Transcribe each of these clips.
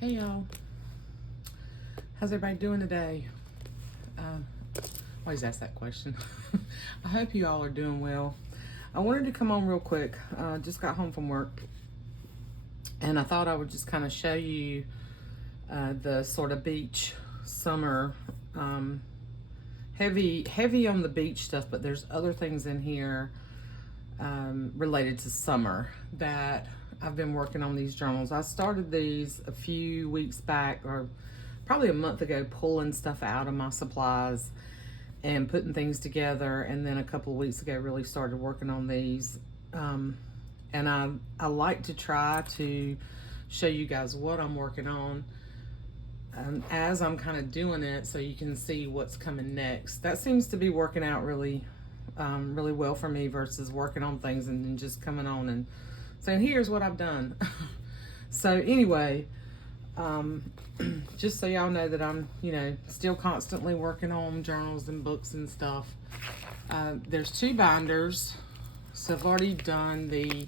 Hey y'all, how's everybody doing today? Um, Always ask that question. I hope you all are doing well. I wanted to come on real quick. Just got home from work, and I thought I would just kind of show you the sort of beach summer, heavy on the beach stuff, but there's other things in here related to summer that I've been working on these journals. I started these a few weeks back, or probably a month ago, pulling stuff out of my supplies and putting things together. And then a couple of weeks ago, really started working on these. And I like to try to show you guys what I'm working on as I'm kind of doing it, so you can see what's coming next. That seems to be working out really well for me versus working on things and then just coming on and saying, here's what I've done. So anyway, just so y'all know that I'm, still constantly working on journals and books and stuff. There's two binders. So I've already done the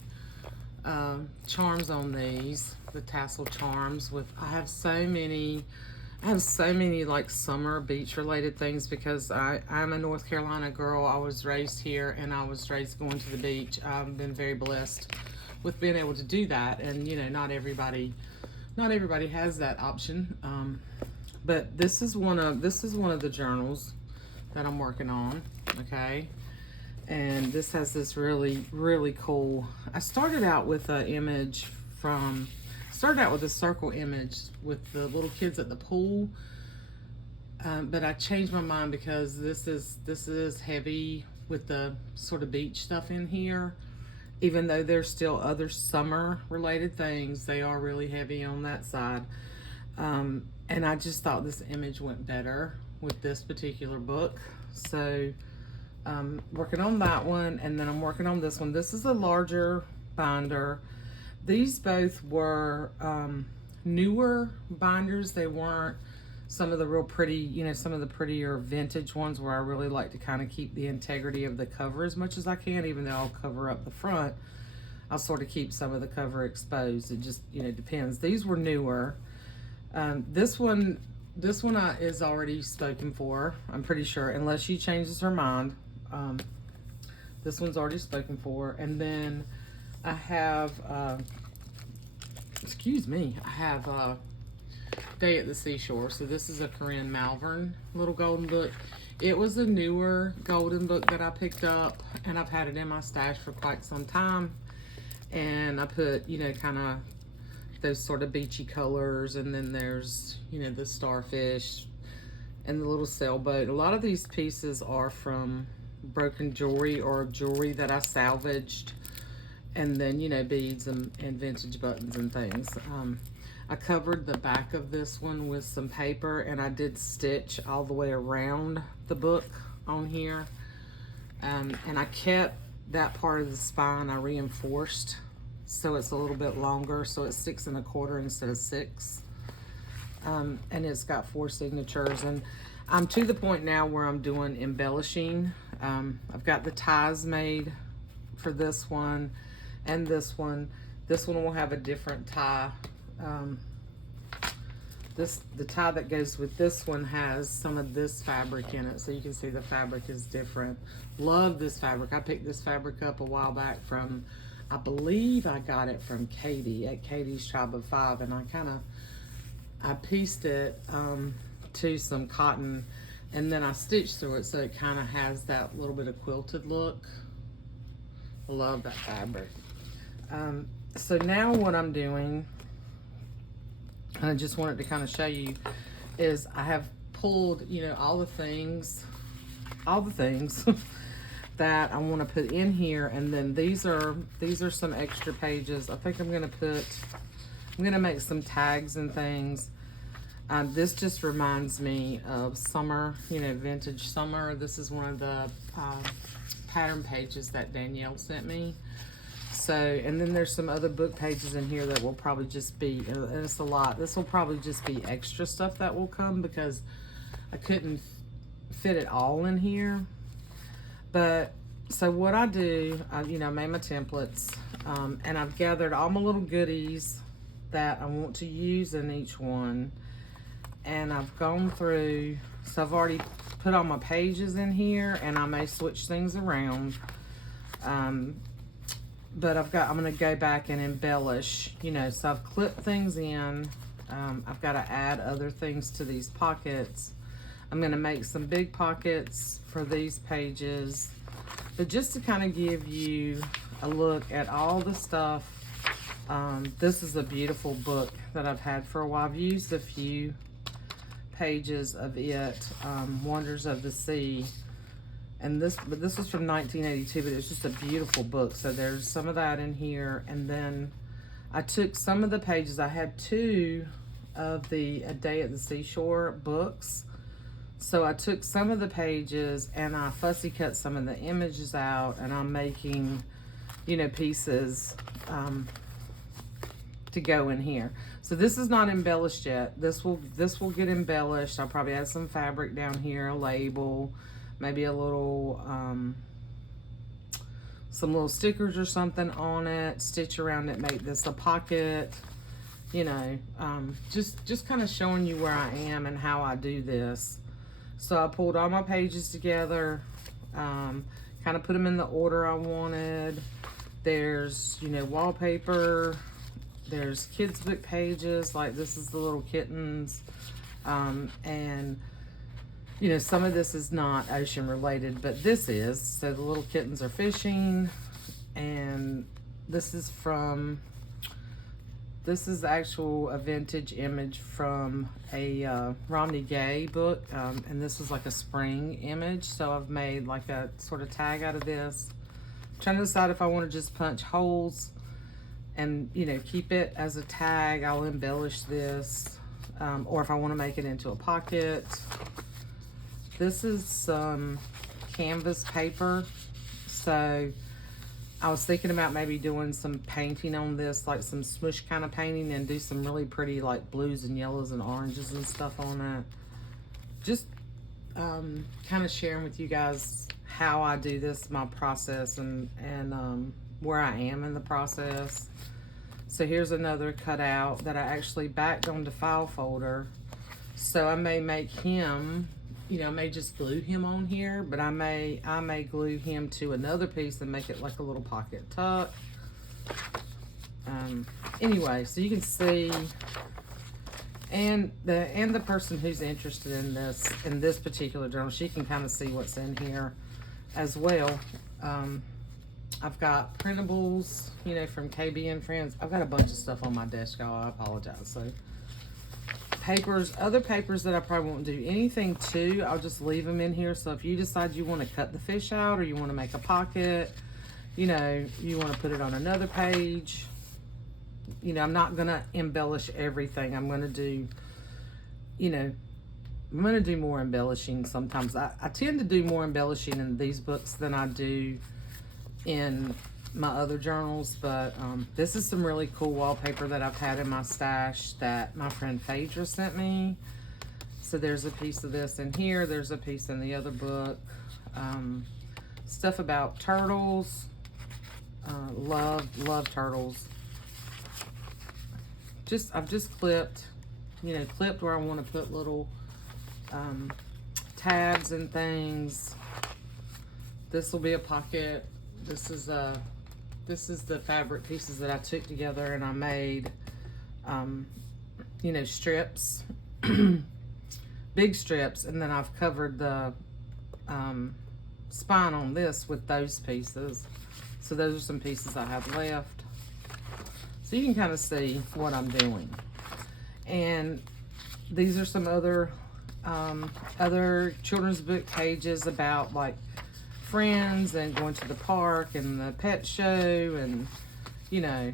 charms on these, the tassel charms. I have so many like summer beach related things because I'm a North Carolina girl. I was raised here and I was raised going to the beach. I've been very blessed with being able to do that, and not everybody has that option. But this is one of the journals that I'm working on. Okay, and this has this really cool. I started out with a circle image with the little kids at the pool, but I changed my mind because this is heavy with the sort of beach stuff in here. Even though there's still other summer related things, they are really heavy on that side. And I just thought this image went better with this particular book. So working on that one, and then I'm working on this one. This is a larger binder. These both were newer binders. They weren't some of the real pretty, some of the prettier vintage ones where I really like to kind of keep the integrity of the cover as much as I can. Even though I'll cover up the front, I'll sort of keep some of the cover exposed. It just, depends. These were newer. This one is already spoken for, I'm pretty sure, unless she changes her mind. This one's already spoken for. And then I have, I have Day at the Seashore. So this is a Corinne Malvern little golden book. It was a newer golden book that I picked up, and I've had it in my stash for quite some time. And I put, kind of those sort of beachy colors, and then there's, the starfish and the little sailboat. A lot of these pieces are from broken jewelry or jewelry that I salvaged, and then, beads and vintage buttons and things. I covered the back of this one with some paper, and I did stitch all the way around the book on here. And I kept that part of the spine, I reinforced so it's a little bit longer, so it's 6 1/4 instead of 6. And it's got 4 signatures, and I'm to the point now where I'm doing embellishing. I've got the ties made for this one and this one. This one will have a different tie. The tie that goes with this one has some of this fabric in it, so you can see the fabric is different. Love this fabric. I picked this fabric up a while back from, I believe I got it from Katie at Katie's Tribe of 5, and I pieced it to some cotton, and then I stitched through it so it kind of has that little bit of quilted look. I love that fabric. So now what I'm doing, and I just wanted to kind of show you, is I have pulled, all the things that I want to put in here, and then these are some extra pages. I think I'm gonna make some tags and things. This just reminds me of summer, vintage summer. This is one of the pattern pages that Danielle sent me. So, and then there's some other book pages in here that will probably just be, and it's a lot. This will probably just be extra stuff that will come because I couldn't fit it all in here. But, so what I do, I made my templates, and I've gathered all my little goodies that I want to use in each one. And I've gone through, so I've already put all my pages in here, and I may switch things around. But I'm gonna go back and embellish, you know, so I've clipped things in. I've got to add other things to these pockets. I'm gonna make some big pockets for these pages, but just to kind of give you a look at all the stuff. This is a beautiful book that I've had for a while. I've used a few pages of it, Wonders of the Sea. And this was from 1982, but it's just a beautiful book. So there's some of that in here. And then I took some of the pages. I had 2 of the A Day at the Seashore books. So I took some of the pages and I fussy cut some of the images out, and I'm making, you know, pieces to go in here. So this is not embellished yet. This will get embellished. I'll probably add some fabric down here, a label, maybe a little, some little stickers or something on it, stitch around it, make this a pocket, you know, just kind of showing you where I am and how I do this. So I pulled all my pages together, kind of put them in the order I wanted. There's, you know, wallpaper, there's kids book pages, like this is the little kittens, and you know, some of this is not ocean related, but this is. So the little kittens are fishing, and this is actual a vintage image from a Romney Gay book, and this was like a spring image. So I've made like a sort of tag out of this. I'm trying to decide if I want to just punch holes and, you know, keep it as a tag. I'll embellish this, or if I want to make it into a pocket. This is some canvas paper, so I was thinking about maybe doing some painting on this, like some smush kind of painting, and do some really pretty like blues and yellows and oranges and stuff on it. Just kind of sharing with you guys how I do this, my process, and where I am in the process. So here's another cutout that I actually backed onto file folder. So I may make him, you know, I may just glue him on here, but I may glue him to another piece and make it like a little pocket tuck. Anyway, so you can see, and the person who's interested in this particular journal, she can kind of see what's in here as well. I've got printables, you know, from KB and Friends. I've got a bunch of stuff on my desk, y'all. I apologize. So papers, other papers that I probably won't do anything to, I'll just leave them in here. So if you decide you want to cut the fish out, or you want to make a pocket, you know, you want to put it on another page, you know, I'm not going to embellish everything. I'm going to do, you know, I'm going to do more embellishing sometimes. I tend to do more embellishing in these books than I do in my other journals, but this is some really cool wallpaper that I've had in my stash that my friend Phaedra sent me. So there's a piece of this in here, there's a piece in the other book. Stuff about turtles. Love turtles. I've just clipped, you know, where I want to put little tabs and things. This will be a pocket. This is the fabric pieces that I took together and I made, you know, strips, big strips, and then I've covered the spine on this with those pieces. So those are some pieces I have left. So you can kind of see what I'm doing. And these are some other children's book pages about like friends and going to the park and the pet show, and you know,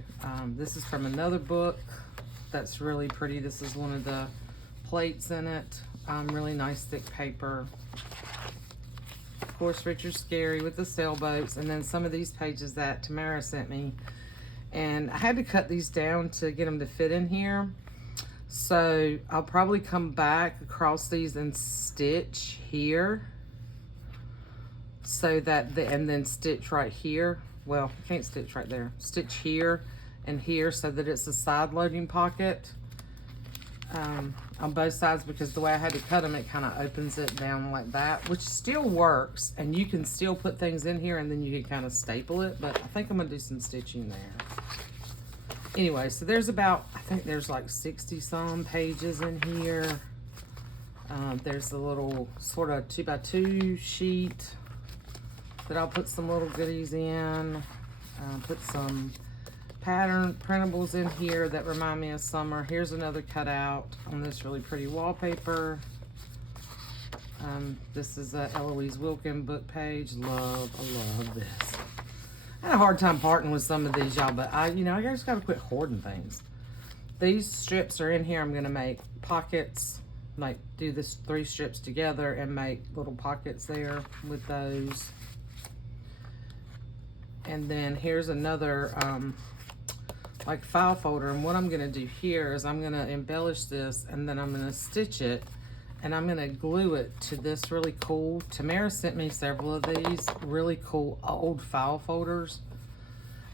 this is from another book that's really pretty. This is one of the plates in it. Really nice thick paper. Of course, Richard Scarry with the sailboats, and then some of these pages that Tamara sent me, and I had to cut these down to get them to fit in here. So I'll probably come back across these and stitch here, so that and then stitch right here. Well, I can't stitch right there. Stitch here and here so that it's a side loading pocket on both sides, because the way I had to cut them, it kind of opens it down like that, which still works, and you can still put things in here and then you can kind of staple it, but I think I'm gonna do some stitching there. Anyway, so there's about, I think there's like 60 some pages in here. There's a little sort of 2x2 sheet that I'll put some little goodies in. Put some pattern printables in here that remind me of summer. Here's another cutout on this really pretty wallpaper. This is a Eloise Wilkin book page. I love this. I had a hard time parting with some of these, y'all, but I just gotta quit hoarding things. These strips are in here. I'm gonna make pockets, like do this 3 strips together and make little pockets there with those. And then here's another like file folder, and what I'm gonna do here is I'm gonna embellish this, and then I'm gonna stitch it, and I'm gonna glue it to this really cool, Tamara sent me several of these really cool old file folders.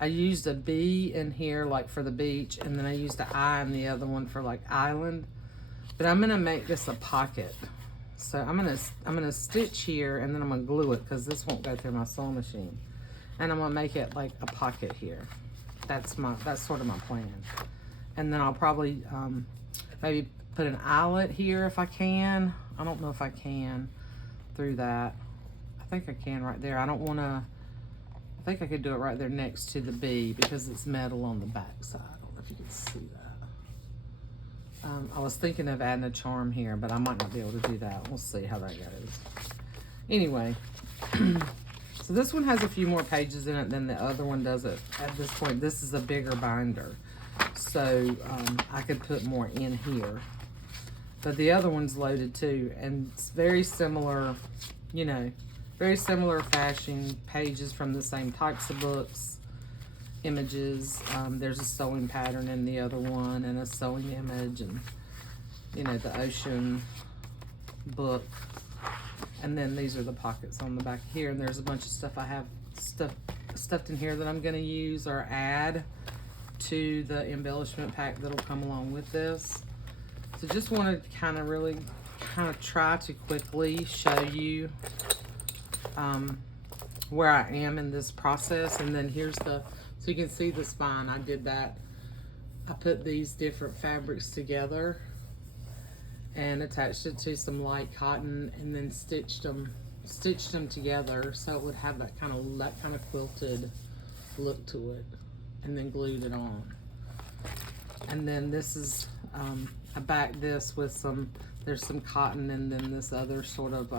I used a B in here like for the beach, and then I used an I in the other one for like island, but I'm gonna make this a pocket. So I'm gonna stitch here, and then I'm gonna glue it because this won't go through my sewing machine, and I'm gonna make it like a pocket here. That's sort of my plan. And then I'll probably maybe put an eyelet here if I can. I don't know if I can through that. I think I can right there. I think I could do it right there next to the B because it's metal on the back side. I don't know if you can see that. I was thinking of adding a charm here, but I might not be able to do that. We'll see how that goes. Anyway, so this one has a few more pages in it than the other one does at this point. This is a bigger binder, so I could put more in here. But the other one's loaded too, and it's very similar, very similar fashion, pages from the same types of books, images. There's a sewing pattern in the other one and a sewing image, and the ocean book. And then these are the pockets on the back here, and there's a bunch of stuff I have stuffed in here that I'm gonna use or add to the embellishment pack that'll come along with this. So just wanted to kind of try to quickly show you where I am in this process. And then here's so you can see the spine. I did that. I put these different fabrics together and attached it to some light cotton, and then stitched them together so it would have that kind of quilted look to it, and then glued it on. And then this is I backed this with there's some cotton, and then this other sort of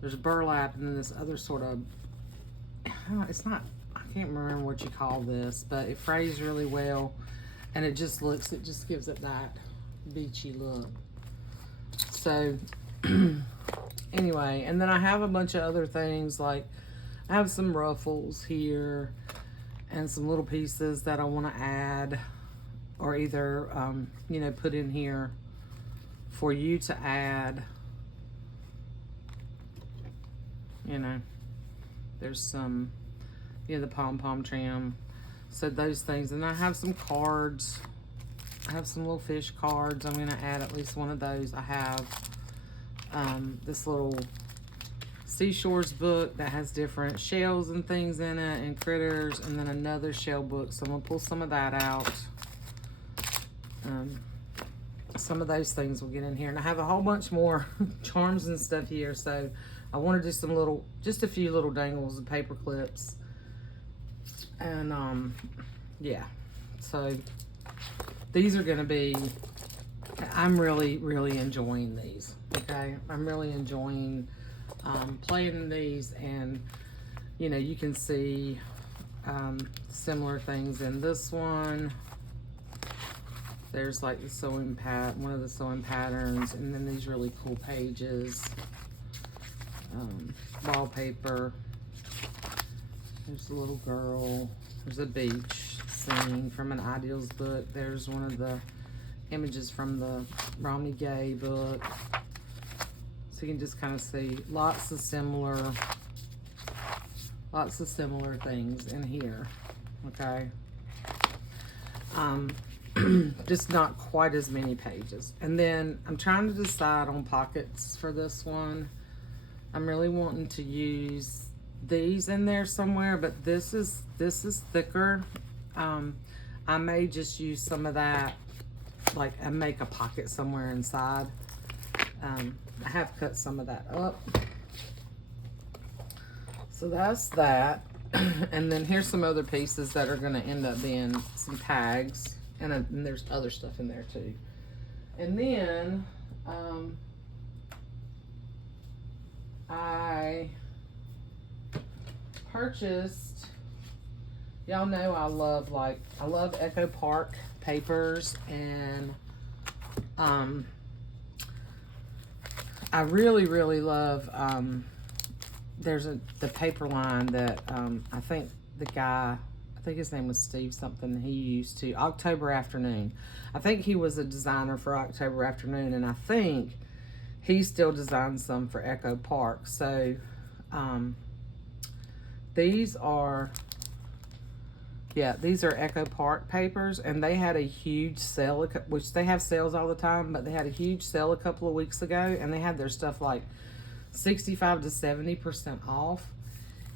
there's burlap, and then this other sort of it's not, I can't remember what you call this, but it frays really well, and it just gives it that beachy look. So anyway, and then I have a bunch of other things, like I have some ruffles here and some little pieces that I want to add, or either put in here for you to add. There's some the pom-pom trim, so those things. And I have some cards. I have some little fish cards. I'm gonna add at least one of those. I have this little Seashores book that has different shells and things in it and critters, and then another shell book, so I'm gonna pull some of that out. Some of those things will get in here, and I have a whole bunch more charms and stuff here, so I want to do just a few little dangles of paper clips. And yeah, so these are gonna be, I'm really enjoying these. Okay, I'm really enjoying playing in these, and you can see similar things in this one. There's like the one of the sewing patterns, and then these really cool pages, wallpaper. There's a little girl. There's a beach scene from an Ideals book. There's one of the images from the Romney Gay book. So you can just kind of see lots of similar things in here. okay? Just not quite as many pages. And then I'm trying to decide on pockets for this one. I'm really wanting to use these in there somewhere, but this is thicker. I may just use some of that, like, and make a pocket somewhere inside. I have cut some of that up. So that's that. And then here's some other pieces that are going to end up being some tags. And there's other stuff in there too. And then I purchased, y'all know I love Echo Park papers, and I really love there's the paper line that I think his name was Steve something, he used to October Afternoon. I think he was a designer for October Afternoon, and I think he still designs some for Echo Park. So these are Echo Park papers, and they had a huge sale, which they have sales all the time, but they had a huge sale a couple of weeks ago, and they had their stuff like 65 to 70% off.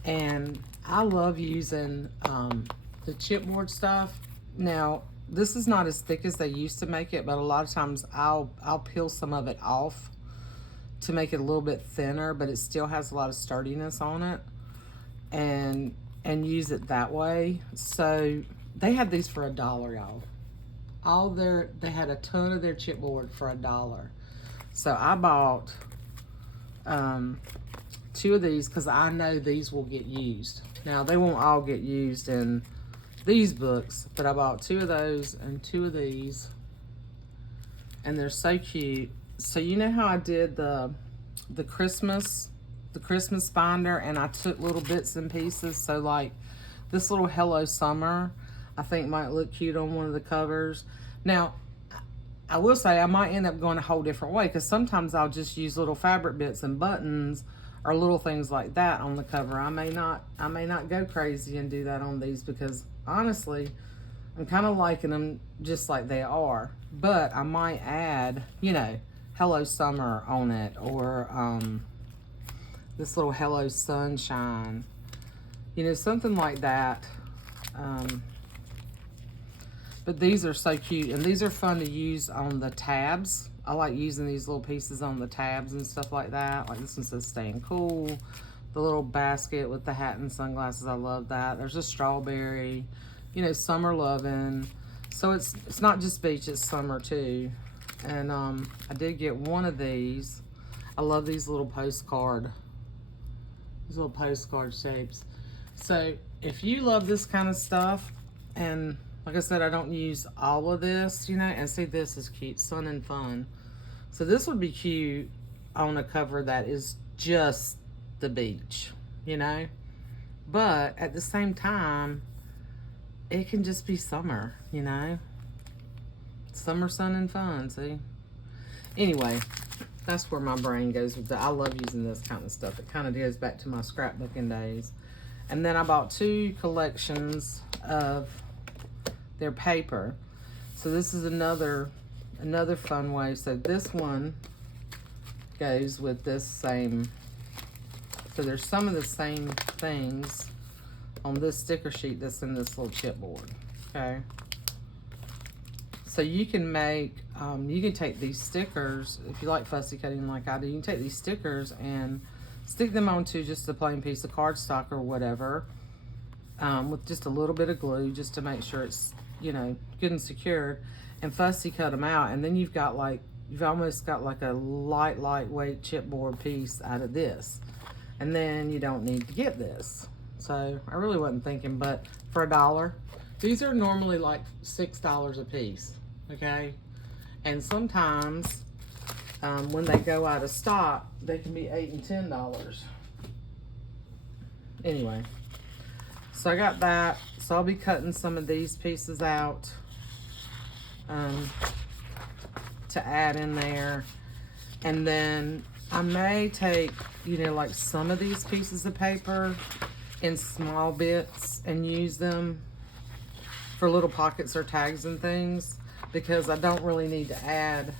And I love using the chipboard stuff. Now, this is not as thick as they used to make it, but a lot of times I'll peel some of it off to make it a little bit thinner, but it still has a lot of sturdiness on it, and use it that way. So they had these for $1, y'all. They had a ton of their chipboard for $1. So I bought 2 of these because I know these will get used. Now, they won't all get used in these books, but I bought 2 of those and 2 of these, and they're so cute. So you know how I did the Christmas binder, and I took little bits and pieces. So like this little Hello Summer, I think might look cute on one of the covers. Now, I will say I might end up going a whole different way, because sometimes I'll just use little fabric bits and buttons or little things like that on the cover. I may not go crazy and do that on these, because honestly, I'm kind of liking them just like they are. But I might add, Hello Summer on it, or this little Hello Sunshine, something like that. But these are so cute, and these are fun to use on the tabs. I like using these little pieces on the tabs and stuff like that. Like this one says Staying Cool. The little basket with the hat and sunglasses, I love that. There's a strawberry, summer loving. So it's not just beach, it's summer too. And I did get one of these. I love these little postcard shapes. So if you love this kind of stuff, and like I said, I don't use all of this, and see, this is cute, Sun and Fun. So this would be cute on a cover that is just the beach, but at the same time, it can just be summer, summer, sun, and fun. See, anyway, that's where my brain goes with that. I love using this kind of stuff. It kind of goes back to my scrapbooking days. And then I bought 2 collections of their paper. So this is another fun way. So this one goes with this same. So there's some of the same things on this sticker sheet that's in this little chipboard. Okay. So you can make, you can take these stickers, if you like fussy cutting like I do, you can take these stickers and stick them onto just a plain piece of cardstock or whatever, with just a little bit of glue, just to make sure it's, good and secured, and fussy cut them out. And then you've almost got like a lightweight chipboard piece out of this. And then you don't need to get this. So I really wasn't thinking, but for $1, these are normally like $6 a piece, okay? And sometimes when they go out of stock, they can be $8 and $10. Anyway, so I got that. So I'll be cutting some of these pieces out to add in there. And then I may take, like some of these pieces of paper in small bits and use them for little pockets or tags and things, because I don't really need to add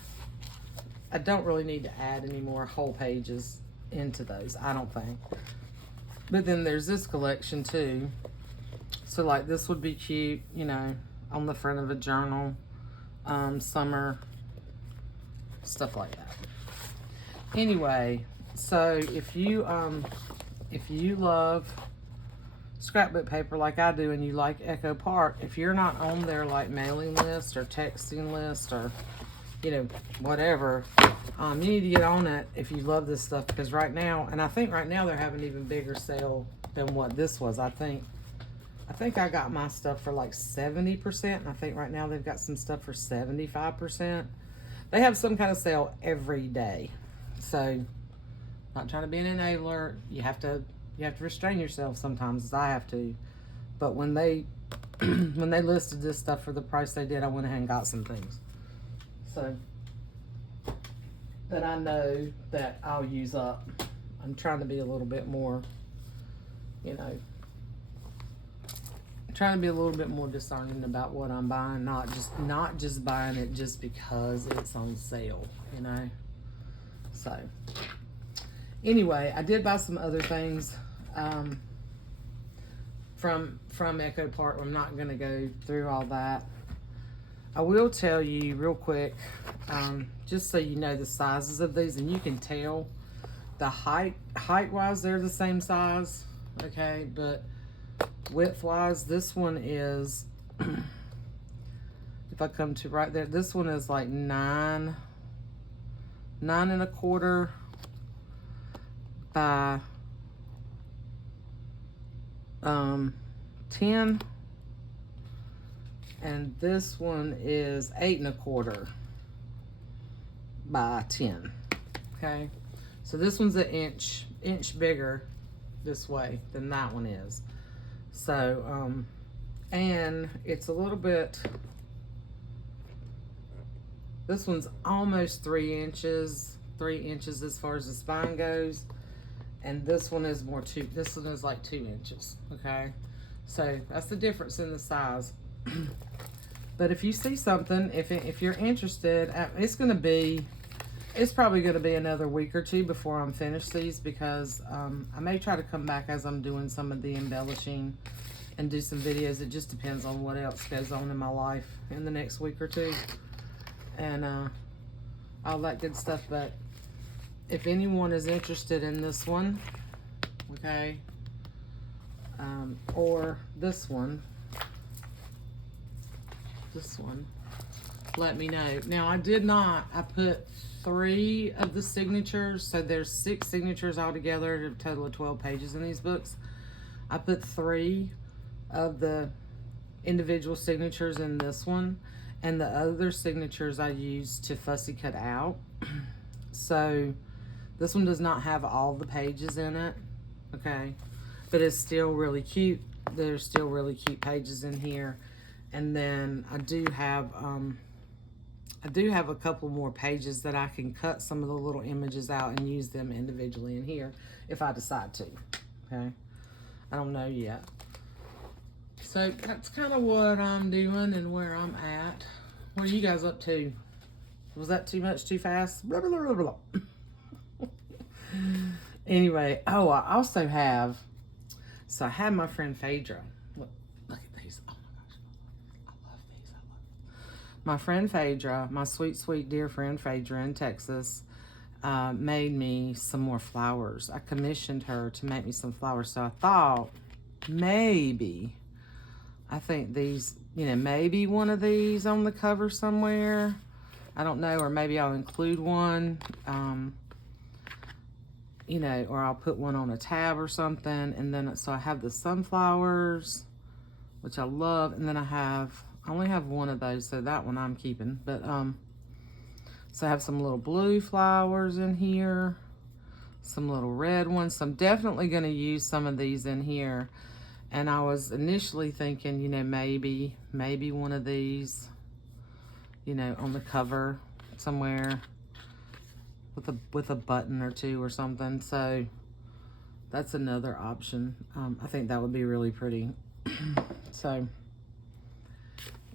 any more whole pages into those, I don't think. But then there's this collection too. So like this would be cute, you know, on the front of a journal, summer, stuff like that. Anyway, so if you love scrapbook paper like I do and you like Echo Park, if you're not on their like mailing list or texting list or, you know, whatever, you need to get on it if you love this stuff, because right now, and I think right now they're having an even bigger sale than what this was. I think I got my stuff for like 70%, and I think right now they've got some stuff for 75%. They have some kind of sale every day. So, not trying to be an enabler. You have to restrain yourself sometimes, as I have to. But when they when they listed this stuff for the price they did, I went ahead and got some things. So that I know that I'll use up. I'm trying to be a little bit more, you know, trying to be a little bit more discerning about what I'm buying, not just buying it just because it's on sale, you know. So anyway, I did buy some other things from Echo Park. I'm not going to go through all that. I will tell you real quick, just so you know the sizes of these, and you can tell the height-wise they're the same size, okay, but width-wise, this one is, if I come to right there, this one is like 9 1/4 by 10, and this one is 8 1/4 by 10. Okay, so this one's an inch bigger this way than that one is. So and it's a little bit, this one's almost 3 inches as far as the spine goes, and this one is this one is like 2 inches. Okay, so that's the difference in the size. But if you see something, if you're interested, it's probably going to be another week or two before I'm finished these, because I may try to come back as I'm doing some of the embellishing and do some videos. It just depends on what else goes on in my life in the next week or two, and all that good stuff. But if anyone is interested in this one, okay, or this one, let me know. Now, I put 3 of the signatures, so there's 6 signatures altogether, a total of 12 pages in these books. I put 3 of the individual signatures in this one, and the other signatures I used to fussy cut out. So this one does not have all the pages in it, okay, but it's still really cute. There's still really cute pages in here. And then I do have a couple more pages that I can cut some of the little images out and use them individually in here if I decide to. Okay, I don't know yet. So that's kind of what I'm doing and where I'm at. What are you guys up to? Was that too much, too fast? Blah, blah, blah, blah. Anyway, oh, I also have, so I had my friend Phaedra. Look at these. Oh my gosh, I love these. My friend Phaedra, my sweet, sweet dear friend Phaedra in Texas, made me some more flowers. I commissioned her to make me some flowers. So I thought I think these, you know, maybe one of these on the cover somewhere. I don't know, or maybe I'll include one, you know, or I'll put one on a tab or something. And then, so I have the sunflowers, which I love. And then I only have one of those, so that one I'm keeping. But, so I have some little blue flowers in here, some little red ones. So I'm definitely going to use some of these in here. And I was initially thinking, you know, maybe one of these, you know, on the cover somewhere with a button or two or something. So that's another option. I think that would be really pretty. So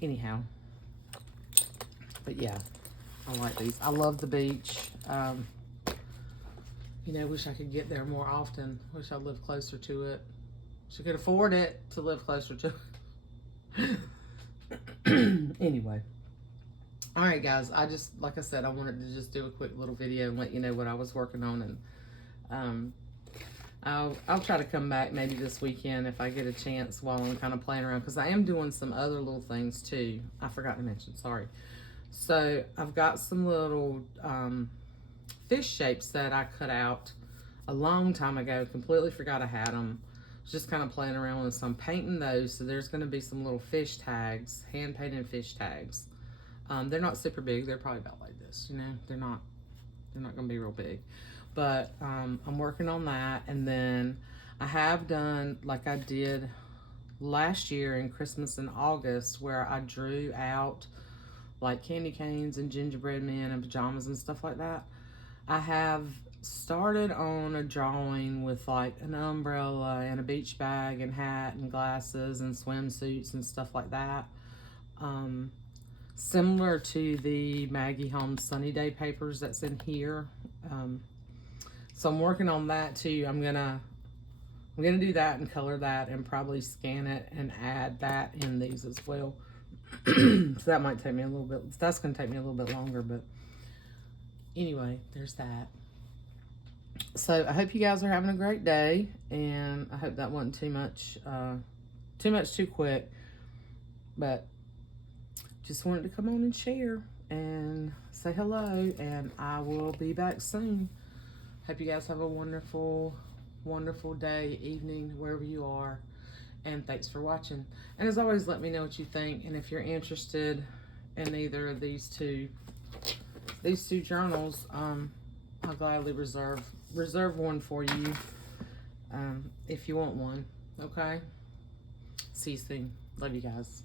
anyhow, but yeah, I like these. I love the beach. You know, wish I could get there more often. Wish I lived closer to it. Wish I could afford it to live closer to it. Anyway. All right, guys. I just, like I said, I wanted to just do a quick little video and let you know what I was working on. And I'll try to come back maybe this weekend if I get a chance while I'm kind of playing around. Because I am doing some other little things too. I forgot to mention, sorry. So I've got some little fish shapes that I cut out a long time ago. Completely forgot I had them. Just kind of playing around with some, painting those. So there's going to be some little fish tags, hand painted fish tags. They're not super big. They're probably about like this, you know. They're not going to be real big. But I'm working on that. And then I have done like I did last year in Christmas in August, where I drew out like candy canes and gingerbread men and pajamas and stuff like that. I have started on a drawing with like an umbrella and a beach bag and hat and glasses and swimsuits and stuff like that. Similar to the Maggie Holmes Sunny Day papers that's in here. So I'm working on that too. I'm gonna do that and color that and probably scan it and add that in these as well. So that might take me a little bit. That's gonna take me a little bit longer, but anyway, there's that. So I hope you guys are having a great day, and I hope that wasn't too much too quick, but just wanted to come on and share and say hello, and I will be back soon. Hope you guys have a wonderful, wonderful day, evening, wherever you are, and thanks for watching. And as always, let me know what you think, and if you're interested in either of these two journals, I'll gladly reserve one for you if you want one. Okay? See you soon. Love you guys.